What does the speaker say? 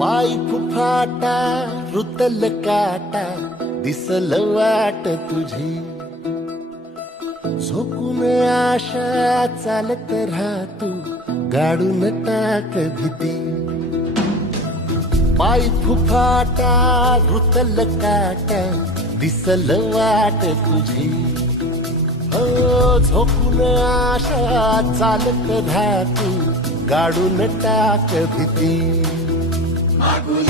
पाय फुफाटा रुतल काटा दिसल वाट तुझी झोकून आशा चालत राहतू गाडून टाक भीती पाय फुफाटा रुतल काटा दिसल वाट तुझी हो झोकून आशा चालत राहतू गाडून टाक भीती मागून